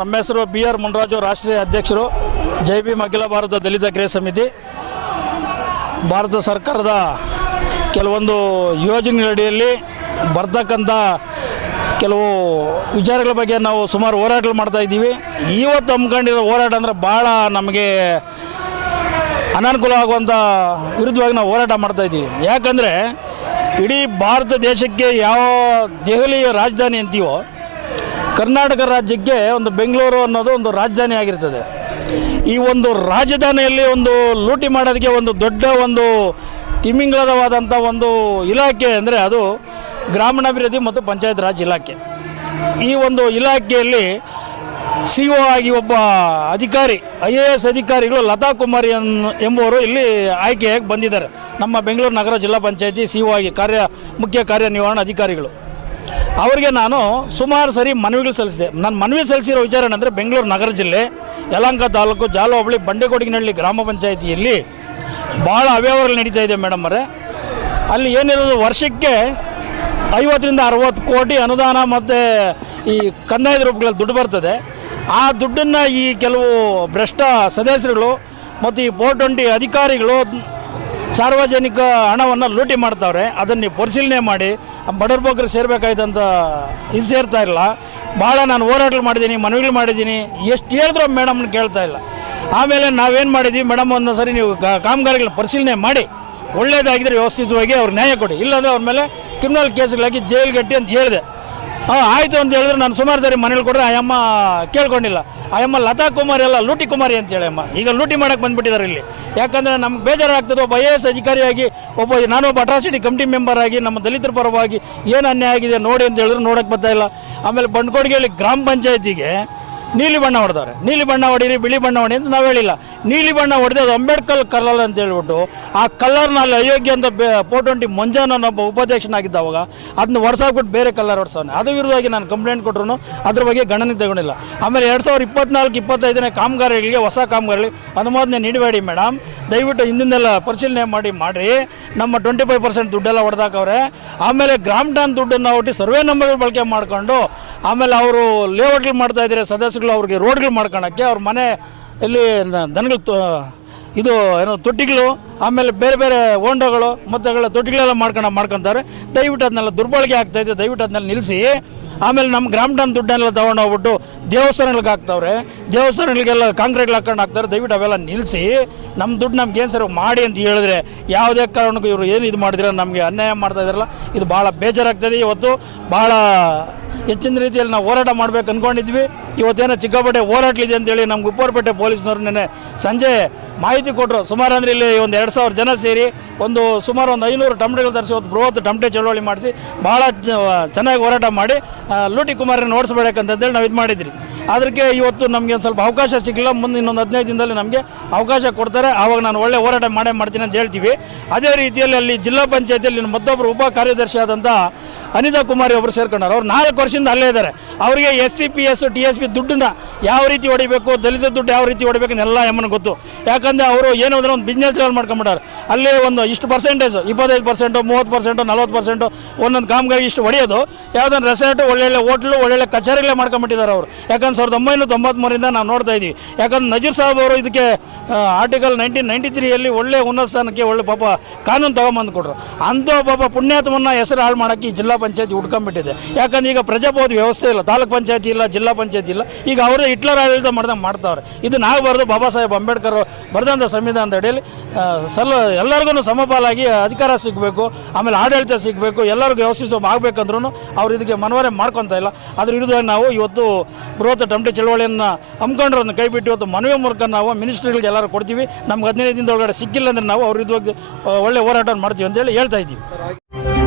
ನಮ್ಮ ಹೆಸರು B R ಮುನರಾಜು ರಾಷ್ಟ್ರೀಯ ಅಧ್ಯಕ್ಷರು ಜೈ ಬಿ ಅಖಿಲ ಭಾರತ ದಲಿತ ಗೃಹ ಸಮಿತಿ ಭಾರತ ಸರ್ಕಾರದ ಕೆಲವೊಂದು ಯೋಜನೆಗಳಡಿಯಲ್ಲಿ ಬರ್ತಕ್ಕಂಥ ಕೆಲವು ವಿಚಾರಗಳ ಬಗ್ಗೆ ನಾವು ಸುಮಾರು ಹೋರಾಟಗಳು ಮಾಡ್ತಾ ಇದ್ದೀವಿ ಇವತ್ತು ಹಮ್ಮಿಕೊಂಡಿರೋ ಹೋರಾಟ ಅಂದರೆ ಭಾಳ ನಮಗೆ ಅನಾನುಕೂಲ ಆಗುವಂಥ ವಿರುದ್ಧವಾಗಿ ನಾವು ಹೋರಾಟ ಮಾಡ್ತಾ ಇದ್ದೀವಿ ಯಾಕಂದರೆ ಇಡೀ ಭಾರತ ದೇಶಕ್ಕೆ ಯಾವ ದೆಹಲಿಯ ರಾಜಧಾನಿ ಅಂತೀವೋ ಕರ್ನಾಟಕ ರಾಜ್ಯಕ್ಕೆ ಒಂದು ಬೆಂಗಳೂರು ಅನ್ನೋದು ಒಂದು ರಾಜಧಾನಿ ಆಗಿರ್ತದೆ ಈ ಒಂದು ರಾಜಧಾನಿಯಲ್ಲಿ ಒಂದು ಲೂಟಿ ಮಾಡೋದಕ್ಕೆ ಒಂದು ದೊಡ್ಡ ಒಂದು ತಿಮಿಂಗಳದವಾದಂಥ ಒಂದು ಇಲಾಖೆ ಅಂದರೆ ಅದು ಗ್ರಾಮೀಣಾಭಿವೃದ್ಧಿ ಮತ್ತು ಪಂಚಾಯತ್ ರಾಜ್ ಇಲಾಖೆ ಈ ಒಂದು ಇಲಾಖೆಯಲ್ಲಿ ಸಿ ಒ ಆಗಿ ಒಬ್ಬ ಅಧಿಕಾರಿ ಐ ಎ ಎಸ್ ಅಧಿಕಾರಿಗಳು ಲತಾ ಕುಮಾರಿ ಎಂಬುವರು ಇಲ್ಲಿ ಆಯ್ಕೆಯಾಗಿ ಬಂದಿದ್ದಾರೆ ನಮ್ಮ ಬೆಂಗಳೂರು ನಗರ ಜಿಲ್ಲಾ ಪಂಚಾಯತಿ ಸಿ ಒ ಆಗಿ ಕಾರ್ಯ ಮುಖ್ಯ ಅಧಿಕಾರಿಗಳು ಅವರಿಗೆ ನಾನು ಸುಮಾರು ಸರಿ ಮನವಿಗಳು ಸಲ್ಲಿಸಿದೆ ನಾನು ಮನವಿ ಸಲ್ಲಿಸಿರೋ ವಿಚಾರ ಏನಂದರೆ ಬೆಂಗಳೂರು ನಗರ ಜಿಲ್ಲೆ ಯಲಹಂಕ ತಾಲೂಕು ಜಾಲ ಹೋಬಳಿ ಬಂಡೆಕೊಡಗಿನಹಳ್ಳಿ ಗ್ರಾಮ ಪಂಚಾಯಿತಿಯಲ್ಲಿ ಭಾಳ ಅವ್ಯವಹಾರಗಳು ನಡೀತಾ ಇದೆ ಮೇಡಮ್ ಅವರೇ ಅಲ್ಲಿ ಏನಿರೋದು ವರ್ಷಕ್ಕೆ ಐವತ್ತರಿಂದ ಅರವತ್ತು ಕೋಟಿ ಅನುದಾನ ಮತ್ತು ಈ ಕಂದಾಯದ ರೂಪಗಳಲ್ಲಿ ದುಡ್ಡು ಬರ್ತದೆ ಆ ದುಡ್ಡನ್ನು ಈ ಕೆಲವು ಭ್ರಷ್ಟ ಸದಸ್ಯರುಗಳು ಮತ್ತು ಈ ಫೋರ್ ಟ್ವೆಂಟಿ ಅಧಿಕಾರಿಗಳು ಸಾರ್ವಜನಿಕ ಹಣವನ್ನು ಲೂಟಿ ಮಾಡ್ತಾವ್ರೆ ಅದನ್ನು ನೀವು ಪರಿಶೀಲನೆ ಮಾಡಿ ಬಡವ್ರ ಬಗ್ಗರಿಗೆ ಸೇರಬೇಕಾಯ್ತಂತ ಇದು ಸೇರ್ತಾ ಇಲ್ಲ ಭಾಳ ನಾನು ಹೋರಾಟಗಳು ಮಾಡಿದ್ದೀನಿ ಮನವಿಗಳು ಮಾಡಿದ್ದೀನಿ ಎಷ್ಟು ಹೇಳಿದ್ರು ಮೇಡಮ್ನ ಕೇಳ್ತಾ ಇಲ್ಲ ಆಮೇಲೆ ನಾವೇನು ಮಾಡಿದ್ವಿ ಮೇಡಮ್ ಒಂದು ಸರಿ ನೀವು ಕಾಮಗಾರಿಗಳನ್ನ ಪರಿಶೀಲನೆ ಮಾಡಿ ಒಳ್ಳೆಯದಾಗಿದ್ದರೆ ವ್ಯವಸ್ಥಿತವಾಗಿ ಅವ್ರು ನ್ಯಾಯ ಕೊಡಿ ಇಲ್ಲಾಂದರೆ ಅವ್ರ ಮೇಲೆ ಕ್ರಿಮಿನಲ್ ಕೇಸ್ಗಳಾಗಿ ಜೈಲ್ಗಟ್ಟಿ ಅಂತ ಹೇಳಿದೆ ಹಾಂ ಆಯಿತು ಅಂತ ಹೇಳಿದ್ರೆ ನಾನು ಸುಮಾರು ಸರಿ ಮನೇಲಿ ಕೊಡ್ರೆ ಆಯಮ್ಮ ಕೇಳ್ಕೊಂಡಿಲ್ಲ ಆಯಮ್ಮ ಲತಾ ಕುಮಾರಿ ಅಲ್ಲ ಲೂಟಿ ಕುಮಾರಿ ಅಂತೇಳಿ ಅಮ್ಮ ಈಗ ಲೂಟಿ ಮಾಡಕ್ಕೆ ಬಂದ್ಬಿಟ್ಟಿದ್ದಾರೆ ಇಲ್ಲಿ ಯಾಕಂದರೆ ನಮ್ಗೆ ಬೇಜಾರಾಗ್ತದೆ ಒಬ್ಬ ಐ ಎ ಎಸ್ ಅಧಿಕಾರಿಯಾಗಿ ಒಬ್ಬ ನಾನೊಬ್ಬ ಅಟ್ರಾಸಿಟಿ ಕಮಿಟಿ ಮೆಂಬರ್ ಆಗಿ ನಮ್ಮ ದಲಿತರ ಪರವಾಗಿ ಏನು ಅನ್ಯಾಯ ಆಗಿದೆ ನೋಡಿ ಅಂತ ಹೇಳಿದ್ರೆ ಬರ್ತಾ ಇಲ್ಲ ಆಮೇಲೆ ಹೇಳಿ ಗ್ರಾಮ ಪಂಚಾಯತಿಗೆ ನೀಲಿ ಬಣ್ಣ ಹೊಡೆದವ್ರೆ ನೀಲಿ ಬಣ್ಣ ಹೊಡೀರಿ ಬಿಳಿ ಬಣ್ಣ ಹೊಡಿ ಅಂತ ನಾವು ಹೇಳಿಲ್ಲ ನೀಲಿ ಬಣ್ಣ ಹೊಡೆದು ಅದು ಅಂಬೇಡ್ಕರ್ ಕಲರ್ ಅಂತ ಹೇಳ್ಬಿಟ್ಟು ಆ ಕಲರ್ನಲ್ಲಿ ಅಯೋಗ್ಯ ಅಂತ ಬೇ ಪೋಟೊಂಟಿ ಮಂಜಾನ ಒಬ್ಬ ಉಪಾಧ್ಯಕ್ಷನಾಗಿದ್ದ ಅವಾಗ ಅದನ್ನ ಹೊಡ್ಸಾಕ್ಬಿಟ್ಟು ಬೇರೆ ಕಲರ್ ಹೊಡ್ಸೋಣ ಅದು ವಿರುದ್ಧವಾಗಿ ನಾನು ಕಂಪ್ಲೇಂಟ್ ಕೊಟ್ಟರು ಅದ್ರ ಬಗ್ಗೆ ಗಣನೆ ತಗೊಂಡಿಲ್ಲ ಆಮೇಲೆ ಎರಡು ಸಾವಿರದ ಇಪ್ಪತ್ನಾಲ್ಕು ಇಪ್ಪತ್ತೈದನೇ ಕಾಮಗಾರಿಗಳಿಗೆ ಹೊಸ ಕಾಮಗಾರಿಗಳಿಗೆ ಅನುಮೋದನೆ ನೀಡಬೇಡಿ ಮೇಡಮ್ ದಯವಿಟ್ಟು ಹಿಂದಿನೆಲ್ಲ ಪರಿಶೀಲನೆ ಮಾಡಿ ಮಾಡಿ ನಮ್ಮ ಟ್ವೆಂಟಿ ಫೈವ್ ಪರ್ಸೆಂಟ್ ದುಡ್ಡೆಲ್ಲ ಹೊಡೆದಾಕವ್ರೆ ಆಮೇಲೆ ಗ್ರಾಮ್ ಟಾನ್ ದುಡ್ಡನ್ನು ಒಟ್ಟು ಸರ್ವೆ ನಂಬರ್ ಬಳಕೆ ಮಾಡಿಕೊಂಡು ಆಮೇಲೆ ಅವರು ಲೇಔಟ್ಗಳು ಮಾಡ್ತಾ ಇದ್ದಾರೆ ಸದಸ್ಯರು ಅವ್ರಿಗೆ ರೋಡ್ಗಳು ಮಾಡ್ಕೊಳಕ್ಕೆ ಅವ್ರ ಮನೆ ಇಲ್ಲಿ ದನಗಳು ಇದು ಏನೋ ತೊಟ್ಟಿಗಳು ಆಮೇಲೆ ಬೇರೆ ಬೇರೆ ಹೋಂಡಗಳು ಮತ್ತೆಗಳ ತೊಟ್ಟಿಗಳೆಲ್ಲ ಮಾಡ್ಕೊಂಡು ಮಾಡ್ಕೊತಾರೆ ದಯವಿಟ್ಟು ಅದನ್ನೆಲ್ಲ ದುರ್ಬಳಕೆ ಆಗ್ತಾಯಿದೆ ದಯವಿಟ್ಟು ಅದನ್ನೆಲ್ಲ ನಿಲ್ಲಿಸಿ ಆಮೇಲೆ ನಮ್ಮ ಗ್ರಾಮಡನ್ ದುಡ್ಡನ್ನೆಲ್ಲ ತಗೊಂಡು ಹೋಗ್ಬಿಟ್ಟು ದೇವಸ್ಥಾನಗಳಿಗೆ ಹಾಕ್ತವ್ರೆ ದೇವಸ್ಥಾನಗಳಿಗೆಲ್ಲ ಕಾಂಕ್ರೀಟ್ಗಳು ಹಾಕೊಂಡು ಹಾಕ್ತಾರೆ ದಯವಿಟ್ಟು ಅವೆಲ್ಲ ನಿಲ್ಲಿಸಿ ನಮ್ಮ ದುಡ್ಡು ನಮ್ಗೆ ಏನು ಸರ್ ಮಾಡಿ ಅಂತ ಹೇಳಿದ್ರೆ ಯಾವುದೇ ಕಾರಣಕ್ಕೂ ಇವರು ಏನು ಇದು ಮಾಡಿದ್ರೆ ನಮಗೆ ಅನ್ಯಾಯ ಮಾಡ್ತಾ ಇದ್ರಲ್ಲ ಇದು ಭಾಳ ಬೇಜಾರಾಗ್ತದೆ ಇವತ್ತು ಭಾಳ ಹೆಚ್ಚಿನ ರೀತಿಯಲ್ಲಿ ನಾವು ಹೋರಾಟ ಮಾಡ್ಬೇಕು ಅಂದ್ಕೊಂಡಿದ್ವಿ ಇವತ್ತೇನೋ ಚಿಕ್ಕಪೇಟೆ ಹೋರಾಟಲಿದೆ ಅಂತೇಳಿ ನಮ್ಗೆ ಉಪ್ಪರಪೇಟೆ ಪೊಲೀಸ್ನವ್ರು ನೆನೆ ಸಂಜೆ ಮಾಹಿತಿ ಕೊಟ್ಟರು ಸುಮಾರು ಅಂದರೆ ಇಲ್ಲಿ ಒಂದು ಎರಡು ಸಾವಿರ ಜನ ಸೇರಿ ಒಂದು ಸುಮಾರು ಒಂದು ಐನೂರು ಟಮಟೆಗಳು ತರಿಸಿ ಒಂದು ಬೃಹತ್ ಟಮಟೆ ಚಳವಳಿ ಮಾಡಿಸಿ ಭಾಳ ಚೆನ್ನಾಗಿ ಹೋರಾಟ ಮಾಡಿ ಲೂಟಿ ಕುಮಾರನ್ನು ಓಡಿಸ್ಬೇಕಂತಂದೇಳಿ ನಾವು ಇದು ಮಾಡಿದ್ರಿ ಅದಕ್ಕೆ ಇವತ್ತು ನಮಗೆ ಒಂದು ಸ್ವಲ್ಪ ಅವಕಾಶ ಸಿಗಲಿಲ್ಲ ಮುಂದೆ ಇನ್ನೊಂದು ಹದಿನೈದು ದಿನದಲ್ಲಿ ನಮಗೆ ಅವಕಾಶ ಕೊಡ್ತಾರೆ ಆವಾಗ ನಾನು ಒಳ್ಳೆ ಹೋರಾಟ ಮಾಡೇ ಮಾಡ್ತೀನಿ ಅಂತ ಹೇಳ್ತೀವಿ ಅದೇ ರೀತಿಯಲ್ಲಿ ಅಲ್ಲಿ ಜಿಲ್ಲಾ ಪಂಚಾಯತಿಯಲ್ಲಿ ಮತ್ತೊಬ್ಬರು ಉಪ ಕಾರ್ಯದರ್ಶಿ ಆದಂಥ ಅನಿತಾ ಕುಮಾರಿ ಒಬ್ಬರು ಸೇರ್ಕೊಂಡವ್ರು ಅವ್ರು ನಾಲ್ಕು ವರ್ಷದಿಂದ ಅಲ್ಲೇ ಇದ್ದಾರೆ ಅವರಿಗೆ S C P S T S P ದುಡ್ಡನ್ನ ಯಾವ ರೀತಿ ಹೊಡಿಬೇಕು ದಲಿತ ದುಡ್ಡು ಯಾವ ರೀತಿ ಹೊಡಿಬೇಕು ಎಲ್ಲ ಎಮ್ಮನ ಗೊತ್ತು ಯಾಕಂದರೆ ಅವರು ಏನು ಒಂದು ಬಿಸ್ನೆಸ್ ಲೆವೆಲ್ ಮಾಡ್ಕೊಂಬಿಟ್ಟಾರೆ ಅಲ್ಲೇ ಒಂದು ಇಷ್ಟು ಪರ್ಸೆಂಟೇಜ್ ಇಪ್ಪತ್ತೈದು ಪರ್ಸೆಂಟು ಮೂವತ್ತು ಪರ್ಸೆಂಟು ನಲ್ವತ್ತು ಪರ್ಸೆಂಟು ಒಂದೊಂದು ಕಾಮ್ಗಾಗಿ ಇಷ್ಟು ಹೊಡೆಯೋದು ಯಾವುದೊಂದು ರೆಸಾರ್ಟ್ ಒಳ್ಳೊಳ್ಳೆ ಹೋಟ್ಲು ಒಳ್ಳೊಳ್ಳೆ ಕಚೇರಿಗಳೇ ಮಾಡ್ಕೊಂಬಿಟ್ಟಿದ್ದಾರೆ ಅವರು ಯಾಕಂದ್ರೆ ಸಾವಿರದ ಒಂಬೈನೂರ ತೊಂಬತ್ತ್ಮೂರಿಂದ ನಾವು ನೋಡ್ತಾ ಇದ್ದೀವಿ ಯಾಕಂದ್ರೆ ನಜೀರ್ ಸಾಹಬ್ ಅವರು ಇದಕ್ಕೆ ಆರ್ಟಿಕಲ್ ನೈನ್ಟೀನ್ ನೈಂಟಿ ತ್ರೀಯಲ್ಲಿ ಒಳ್ಳೆ ಉನ್ನತ ಸ್ಥಾನಕ್ಕೆ ಒಳ್ಳೆ ಪಾಪ ಕಾನೂನು ತಗೊಂಬಂದು ಕೊಟ್ಟರು ಅಂಥ ಪಾಪ ಪುಣ್ಯಾತ್ಮನ ಹೆಸರು ಹಾಳು ಮಾಡೋಕ್ಕೆ ಜಿಲ್ಲಾ ಪಂಚಾಯತಿ ಹುಡ್ಕೊಂಡ್ಬಿಟ್ಟಿದೆ ಯಾಕಂದ್ರೆ ಈಗ ಪ್ರಜಾಪ್ರಭುತ್ವ ವ್ಯವಸ್ಥೆ ಇಲ್ಲ ತಾಲೂಕು ಪಂಚಾಯತಿ ಇಲ್ಲ ಜಿಲ್ಲಾ ಪಂಚಾಯತಿ ಇಲ್ಲ ಈಗ ಅವರೇ ಹಿಟ್ಲರ್ ಆಡಳಿತ ಮಾಡ್ದಂಗೆ ಮಾಡ್ತಾವ್ರೆ ಇದು ನಾವು ಬರೆದು ಬಾಬಾ ಸಾಹೇಬ್ ಅಂಬೇಡ್ಕರ್ ಬರೆದಂಥ ಸಂವಿಧಾನದ ಅಡಿಯಲ್ಲಿ ಸಲ್ಲ ಎಲ್ಲರಿಗೂ ಸಮಪಾಲಾಗಿ ಅಧಿಕಾರ ಸಿಗಬೇಕು ಆಮೇಲೆ ಆಡಳಿತ ಸಿಗಬೇಕು ಎಲ್ಲರಿಗೂ ವ್ಯವಸ್ಥಿತ ಆಗಬೇಕಂದ್ರೂ ಅವ್ರು ಇದಕ್ಕೆ ಮನವರೆ ಮಾಡ್ಕೊತಾ ಇಲ್ಲ ಅದ್ರ ವಿರುದ್ಧ ನಾವು ಇವತ್ತು ಬೃಹತ್ ಟಮಟೆ ಚಳವಳಿಯನ್ನು ಹಮ್ಮಿಕೊಂಡ್ರನ್ನು ಕೈ ಬಿಟ್ಟು ಇವತ್ತು ಮನವಿ ಮೂಲಕ ನಾವು ಮಿನಿಸ್ಟ್ರಿಗಳಿಗೆ ಎಲ್ಲರೂ ಕೊಡ್ತೀವಿ ನಮ್ಗೆ ಹದಿನೈದು ಒಳಗಡೆ ಸಿಕ್ಕಿಲ್ಲ ಅಂದರೆ ನಾವು ಅವ್ರ ವಿರುದ್ಧವಾಗಿ ಒಳ್ಳೆ ಹೋರಾಟವನ್ನು ಮಾಡ್ತೀವಿ ಅಂತೇಳಿ ಹೇಳ್ತಾ ಇದ್ದೀವಿ